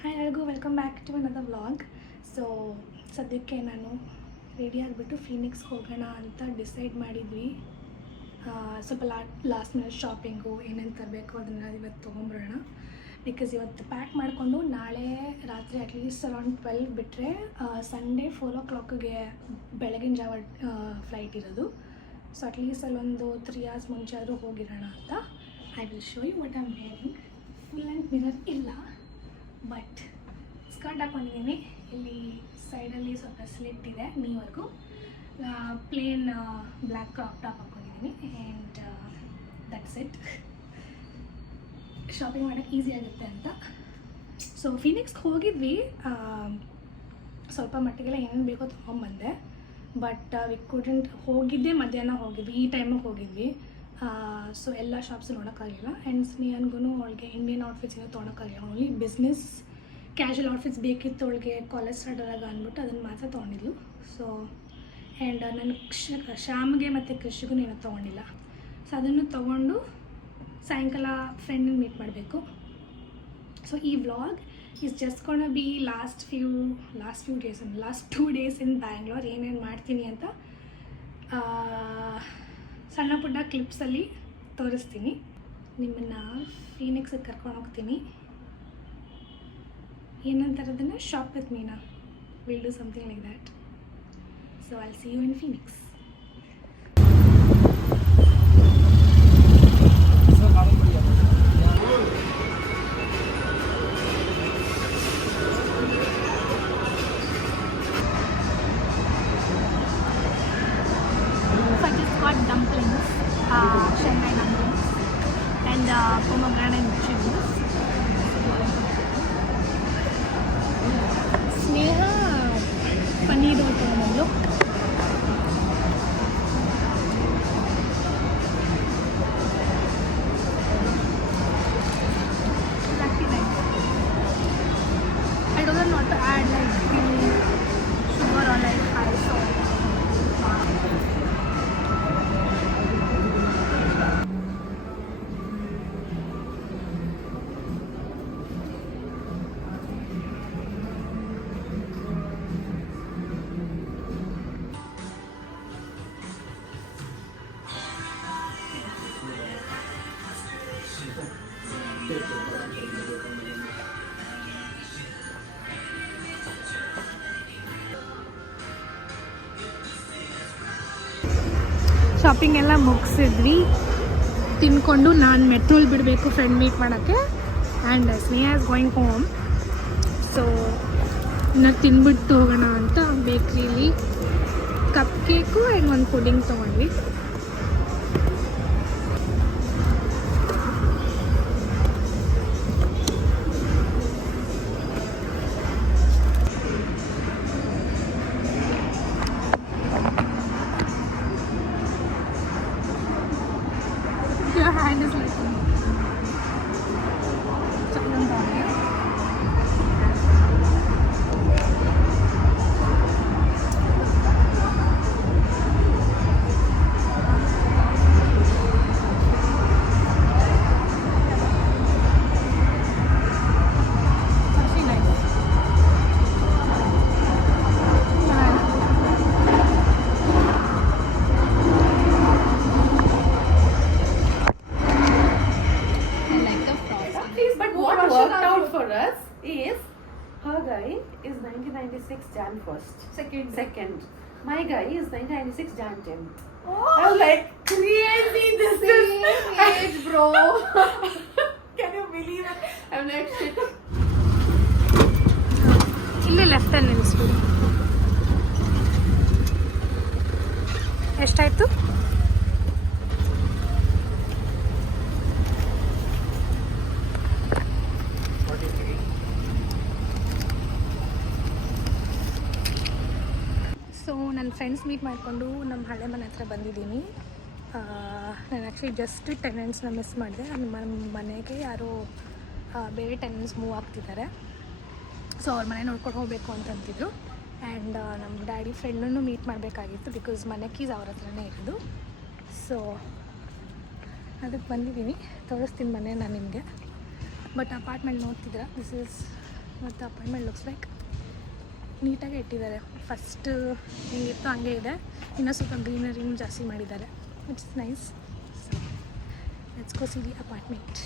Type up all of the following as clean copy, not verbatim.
ಹಾಯ್ ಎಲ್ಲರಿಗೂ welcome back to another vlog. So ಸದ್ಯಕ್ಕೆ ನಾನು ರೆಡಿ ಆಗಿಬಿಟ್ಟು ಫೀನಿಕ್ಸ್ಗೆ ಹೋಗೋಣ ಅಂತ ಡಿಸೈಡ್ ಮಾಡಿದ್ವಿ. ಸ್ವಲ್ಪ ಲಾಸ್ಟ್ ಮಿನಿಟ್ ಶಾಪಿಂಗು ಏನೇನು ತರಬೇಕು ಅದನ್ನು ಇವತ್ತು ತೊಗೊಂಬರೋಣ. ಬಿಕಾಸ್ ಇವತ್ತು ಪ್ಯಾಕ್ ಮಾಡಿಕೊಂಡು ನಾಳೆ ರಾತ್ರಿ ಅಟ್ಲೀಸ್ಟ್ ಅರೌಂಡ್ 12 ಬಿಟ್ಟರೆ ಸಂಡೇ 4 o'clockಗೆ ಬೆಳಗಿನ ಜಾವ ಫ್ಲೈಟ್ ಇರೋದು. ಸೊ ಅಟ್ಲೀಸ್ಟ್ ಅಲ್ಲೊಂದು 3 hours ಮುಂಚೆ ಆದರೂ ಹೋಗಿರೋಣ ಅಂತ. I will show you what I'm wearing. Full length mirror ಇಲ್ಲ, ಬಟ್ ಸ್ಕರ್ಟ್ ಹಾಕ್ಕೊಂಡಿದ್ದೀನಿ. ಇಲ್ಲಿ ಸೈಡಲ್ಲಿ ಸ್ವಲ್ಪ ಸ್ಲಿಟ್ ಇದೆ ನೀವರೆಗೂ. ಪ್ಲೇನ್ ಬ್ಲ್ಯಾಕ್ ಕ್ರಾಪ್ ಟಾಪ್ ಹಾಕ್ಕೊಂಡಿದ್ದೀನಿ ಆ್ಯಂಡ್ ದಟ್ಸ್ ಇಟ್. ಶಾಪಿಂಗ್ ಮಾಡೋಕ್ಕೆ ಈಸಿ ಆಗುತ್ತೆ ಅಂತ. ಸೊ ಫೀನಿಕ್ಸ್ಗೆ ಹೋಗಿದ್ವಿ, ಸ್ವಲ್ಪ ಮಟ್ಟಿಗೆಲ್ಲ ಏನೇನು ಬೇಕೋ ತೊಗೊಂಬಂದೆ. ಬಟ್ ವಿ ಕುಡೆಂಟ್ ಹೋಗಿದ್ದೆ ಮಧ್ಯಾಹ್ನ ಹೋಗಿದ್ವಿ, ಈ ಟೈಮಿಗೆ ಹೋಗಿದ್ವಿ. ಸೊ ಎಲ್ಲ ಶಾಪ್ಸು ನೋಡೋಕ್ಕಾಗಿಲ್ಲ. ಆ್ಯಂಡ್ ಸ್ನೇಹನ್ಗೂ ಅವಳಿಗೆ ಇಂಡಿಯನ್ ಔಟ್ಫಿಟ್ಸ್ ಏನೋ ತೊಗೊಳಕ್ಕಾಗಿಲ್ಲ. ಓನ್ಲಿ ಬಿಸ್ನೆಸ್ ಕ್ಯಾಶುವಲ್ ಔಟ್ಫಿಟ್ಸ್ ಬೇಕಿತ್ತು ಅವಳಿಗೆ ಕಾಲೇಜ್ ಸ್ಟಾರ್ಟರಾಗ ಅಂದ್ಬಿಟ್ಟು ಅದನ್ನು ಮಾತ್ರ ತೊಗೊಂಡಿದ್ಲು. ಸೊ ಆ್ಯಂಡ್ ನಾನು ಶ್ಯಾಮ್ಗೆ ಮತ್ತು ಕೃಷಿಗೂ ಏನೋ ತೊಗೊಂಡಿಲ್ಲ. ಸೊ ಅದನ್ನು ತೊಗೊಂಡು ಸಾಯಂಕಾಲ ಫ್ರೆಂಡನ್ನ ಮೀಟ್ ಮಾಡಬೇಕು. ಸೊ ಈ vlog is just gonna be last 2 days in Bangalore ಏನೇನು ಮಾಡ್ತೀನಿ ಅಂತ ಸಣ್ಣ ಪುಟ್ಟ ಕ್ಲಿಪ್ಸಲ್ಲಿ ತೋರಿಸ್ತೀನಿ. ನಿಮ್ಮನ್ನು ಫೀನಿಕ್ಸಿಗೆ ಕರ್ಕೊಂಡು ಹೋಗ್ತೀನಿ. ಏನಂತಾರೆ ಅದನ್ನು, shop with Meena. Will do something like that. So I'll see you in Phoenix. Dumplings, Shanghai dumplings, and pomegranate chili. Sneha paneer ತೊಗೊಂಡ್ಬಂದ್ಲು. I told her not to add like sugar or like high salt. Shopping ಎಲ್ಲ ಮುಗಿಸಿದ್ವಿ, ತಿನ್ಕೊಂಡು ನಾನು ಮೆಟ್ರೋಲ್ ಬಿಡಬೇಕು friend meet ಮಾಡೋಕ್ಕೆ. ಆ್ಯಂಡ್ ಸ್ನೇಹ is going home. So ಇನ್ನು ತಿನ್ಬಿಟ್ಟು ಹೋಗೋಣ ಅಂತ ಬೇಕ್ರಿಲಿ ಕಪ್ ಕೇಕು ಆ್ಯಂಡ್ ಒಂದು ಪುಡಿಂಗ್ ತೊಗೊಂಡ್ವಿ. Your hand is like her guy is 1996 Jan 1st. Second. My guy is 1996 Jan 10th. Oh, I'm like, crazy, this same age, bro. Can you believe it? I'm like, shit. ಇಲ್ಲೇ ಲೆಫ್ಟಲ್ಲಿ ನಿಲ್ಲಿಸ್ಬಿಡಿ. ಎಷ್ಟಾಯಿತು? ಸೊ ನನ್ನ friends meet ಮಾಡಿಕೊಂಡು ನಮ್ಮ ಹಳೆ ಮನೆ ಹತ್ರ ಬಂದಿದ್ದೀನಿ. ನಾನು ಆ್ಯಕ್ಚುಲಿ ಜಸ್ಟ್ ಟೆನೆಂಟ್ಸ್ನ ಮಿಸ್ ಮಾಡಿದೆ. ನಮ್ಮ ಮನೆಗೆ ಯಾರೋ ಬೇರೆ ಟೆನೆಂಟ್ಸ್ ಮೂವ್ ಆಗ್ತಿದ್ದಾರೆ. ಸೊ ಅವ್ರ ಮನೆ ನೋಡ್ಕೊಂಡು ಹೋಗಬೇಕು ಅಂತಂತಿದ್ರು. ಆ್ಯಂಡ್ ನಮ್ಮ ಡ್ಯಾಡಿ ಫ್ರೆಂಡನ್ನು ಮೀಟ್ ಮಾಡಬೇಕಾಗಿತ್ತು ಬಿಕಾಸ್ ಮನೆ ಕೀಸ್ ಅವ್ರ ಹತ್ರನೇ ಇರೋದು. ಸೊ ಅದಕ್ಕೆ ಬಂದಿದ್ದೀನಿ, ತೋರಿಸ್ತೀನಿ ಮನೆ ನಾನು ನಿಮಗೆ. ಬಟ್ ಅಪಾರ್ಟ್ಮೆಂಟ್ ನೋಡ್ತಿದ್ದೀರಾ, ದಿಸ್ ಈಸ್ ಮತ್ತು ಅಪಾಯಿಂಟ್ಮೆಂಟ್ ಲುಕ್ಸ್ ಲೈಕ್ ನೀಟಾಗಿ ಇಟ್ಟಿದ್ದಾರೆ. ಫಸ್ಟ್ ಹೆಂಗಿತ್ತು ಹಂಗೆ ಇದೆ, ಇನ್ನೂ ಸ್ವಲ್ಪ ಗ್ರೀನರಿನೂ ಜಾಸ್ತಿ ಮಾಡಿದ್ದಾರೆ. It's nice. So let's go see the apartment.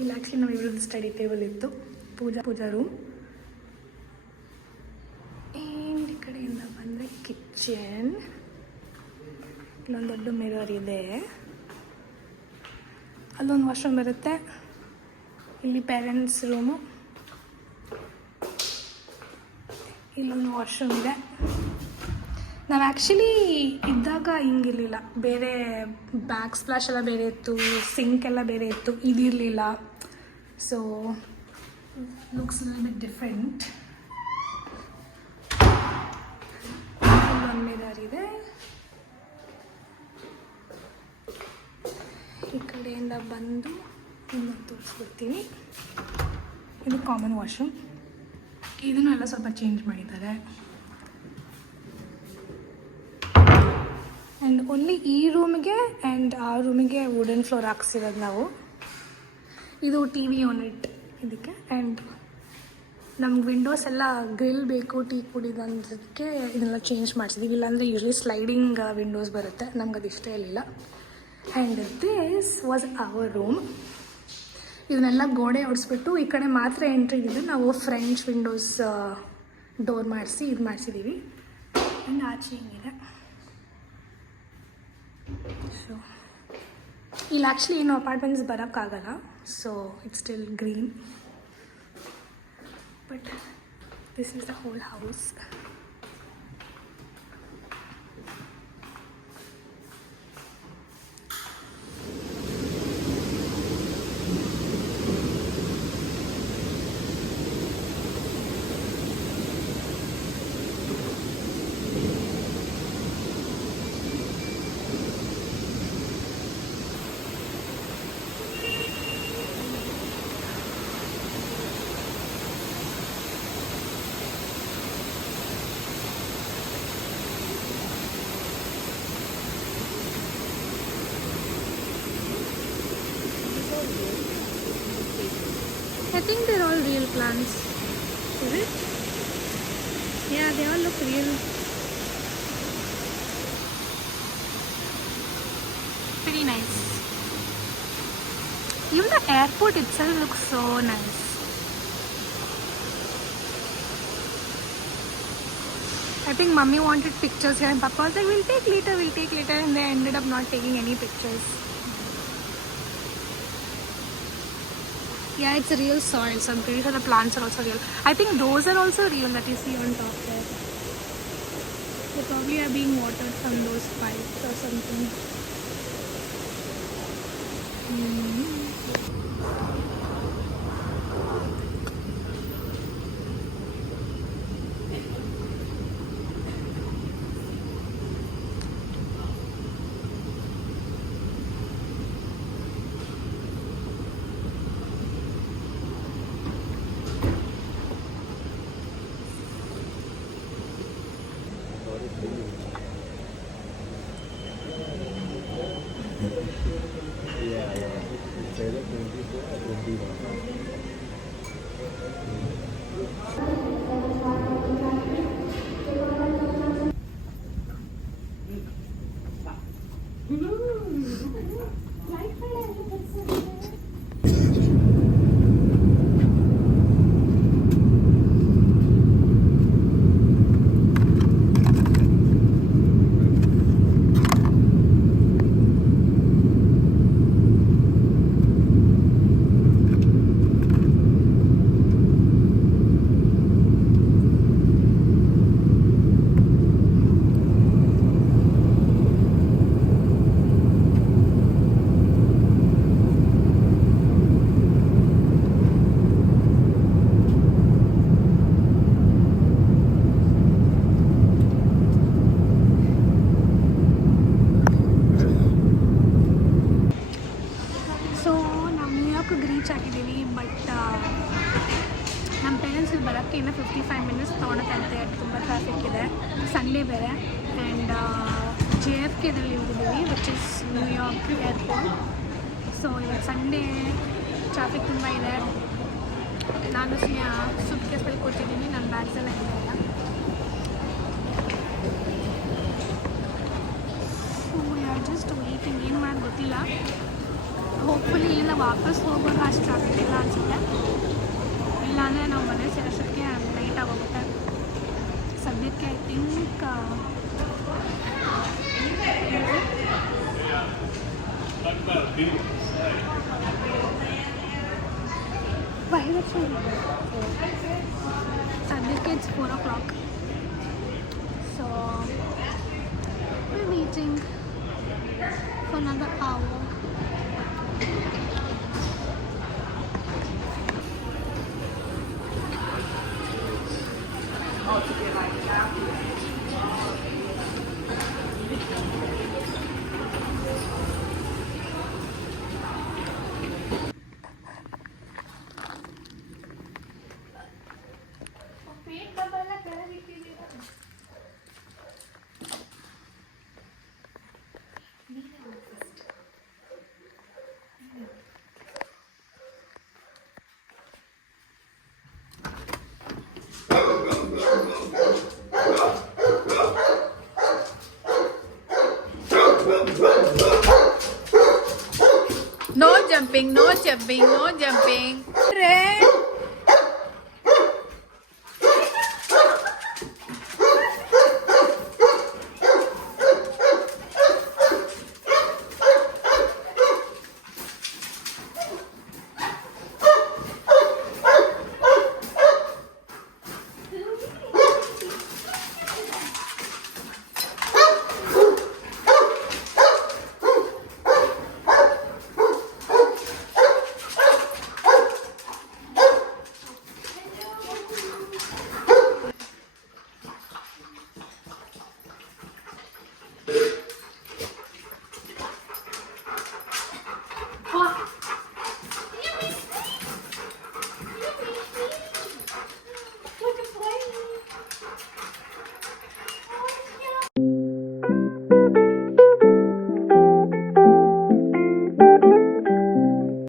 ಇಲ್ಲಿ ಆ್ಯಕ್ಚುಲಿ ನಾವು ಇವ್ರದ್ದು ಸ್ಟಡಿ ಟೇಬಲ್ ಇತ್ತು, ಪೂಜಾ ರೂಮ್. ಆ್ಯಂಡ್ ಈ ಕಡೆಯಿಂದ ಬಂದರೆ ಕಿಚನ್. ಇಲ್ಲೊಂದು ದೊಡ್ಡ ಮಿರರ್ ಇದೆ, ಅಲ್ಲೊಂದು ವಾಶ್ರೂಮ್ ಬರುತ್ತೆ. ಇಲ್ಲಿ ಪೇರೆಂಟ್ಸ್ ರೂಮು, ಇಲ್ಲೊಂದು ವಾಶ್ರೂಮ್ ಇದೆ. ನಾವು ಆ್ಯಕ್ಚುಲಿ ಇದ್ದಾಗ ಹಿಂಗಿರಲಿಲ್ಲ, ಬೇರೆ ಬ್ಯಾಕ್ ಸ್ಪ್ಲಾಶ್ ಎಲ್ಲ ಬೇರೆ ಇತ್ತು, ಸಿಂಕ್ ಎಲ್ಲ ಬೇರೆ ಇತ್ತು, ಇದಿರಲಿಲ್ಲ. So looks bit different. ಇಲ್ಲೊಂದು ಮಿರರ್ ಇದೆ. ಈ ಕಡೆಯಿಂದ ಬಂದು ಇನ್ನೊಂದು ತೋರಿಸ್ಬಿಡ್ತೀನಿ. ಇದು ಕಾಮನ್ ವಾಶ್ರೂಮ್. ಇದನ್ನು ಎಲ್ಲ ಸ್ವಲ್ಪ ಚೇಂಜ್ ಮಾಡಿದ್ದಾರೆ. ಆ್ಯಂಡ್ ಓನ್ಲಿ ಈ ರೂಮಿಗೆ ಆ್ಯಂಡ್ ಆ ರೂಮಿಗೆ ವುಡನ್ ಫ್ಲೋರ್ ಹಾಕ್ಸಿರೋದು ನಾವು. ಇದು ಟಿ ವಿ ಯೂನಿಟ್ ಇದಕ್ಕೆ. ಆ್ಯಂಡ್ ನಮ್ಗೆ ವಿಂಡೋಸ್ ಎಲ್ಲ ಗ್ರಿಲ್ ಬೇಕು ಟೀ ಕುಡಿದಂಥದ್ದಕ್ಕೆ ಇದನ್ನೆಲ್ಲ ಚೇಂಜ್ ಮಾಡಿಸಿದ್ದೀವಿ. ಇಲ್ಲಾಂದರೆ ಯೂಶ್ವಲಿ ಸ್ಲೈಡಿಂಗ್ ವಿಂಡೋಸ್ ಬರುತ್ತೆ, ನಮ್ಗೆ ಅದು ಇಷ್ಟ ಇರಲಿಲ್ಲ. And this was our room. ಇದನ್ನೆಲ್ಲ ಗೋಡೆ ಹೊಡಿಸ್ಬಿಟ್ಟು ಈ ಕಡೆ ಮಾತ್ರ ಎಂಟ್ರಿ ಇದ್ದಿದ್ದು, ನಾವು ಫ್ರೆಂಚ್ ವಿಂಡೋಸ್ ಡೋರ್ ಮಾಡಿಸಿ ಇದು ಮಾಡಿಸಿದ್ದೀವಿ. ಆ್ಯಂಡ್ ಆಚೆ ಹಿಂಗಿದೆ. ಸೊ ಇಲ್ಲಿ ಆ್ಯಕ್ಚುಲಿ ಏನು ಅಪಾರ್ಟ್ಮೆಂಟ್ಸ್ ಬರೋಕ್ಕಾಗಲ್ಲ, so it's still green. But this is the whole house. I think they're all real plants. Is it? Yeah, they all look real. Pretty nice. Even the airport itself looks so nice. I think mummy wanted pictures here and papa was like, we'll take later, and they ended up not taking any pictures. Yeah, it's a real soil, so I'm pretty sure the plants are also real. I think those are also real that you see on top there. They probably are being watered from those pipes or something. ಬರೋಕ್ಕೆ ಇನ್ನೂ 55 ಮಿನಿಟ್ಸ್ ತೊಗೊಳತ್ತಂತೆ. ತುಂಬ ಟ್ರಾಫಿಕ್ ಇದೆ, ಸಂಡೇ ಬೇರೆ. ಆ್ಯಂಡ್ JFKದಲ್ಲಿ ಹೋಗಿದ್ದೀವಿ, which is New York airport. So ಇವತ್ತು Sunday, traffic ತುಂಬ ಇದೆ. ನಾನು ಸೂಟ್ ಕೇಸಲ್ಲಿ ಕೂತಿದ್ದೀನಿ, ನನ್ನ ಬ್ಯಾಗ್ಸ್ ಎಲ್ಲ ಇಲ್ಲ. ಸೊ ಯಾರು ಜಸ್ಟ್ ವೇಟಿಂಗ್, ಏನು ಮಾಡೋದು ಗೊತ್ತಿಲ್ಲ. ಹೋಪ್ಫುಲಿ ಇಲ್ಲಿಂದ ವಾಪಸ್ ಹೋಗುವಾಗ ಅಷ್ಟು ಟ್ರಾಫಿಕ್ ಇಲ್ಲ ಅನಿಸುತ್ತೆ. ಇಲ್ಲಾಂದರೆ ನಾವು ಮನೆ ಸೇರೋಷ್ಟಕ್ಕೆ ಲೇಟ್ ಆಗೋಗುತ್ತೆ. ಸದ್ಯಕ್ಕೆ ಐ ಥಿಂಕ್ ಸದ್ಯಕ್ಕೆ ಇಟ್ಸ್ 4 o'clock. So we're waiting for another hour. No jumping, no jumping, no jumping. Red.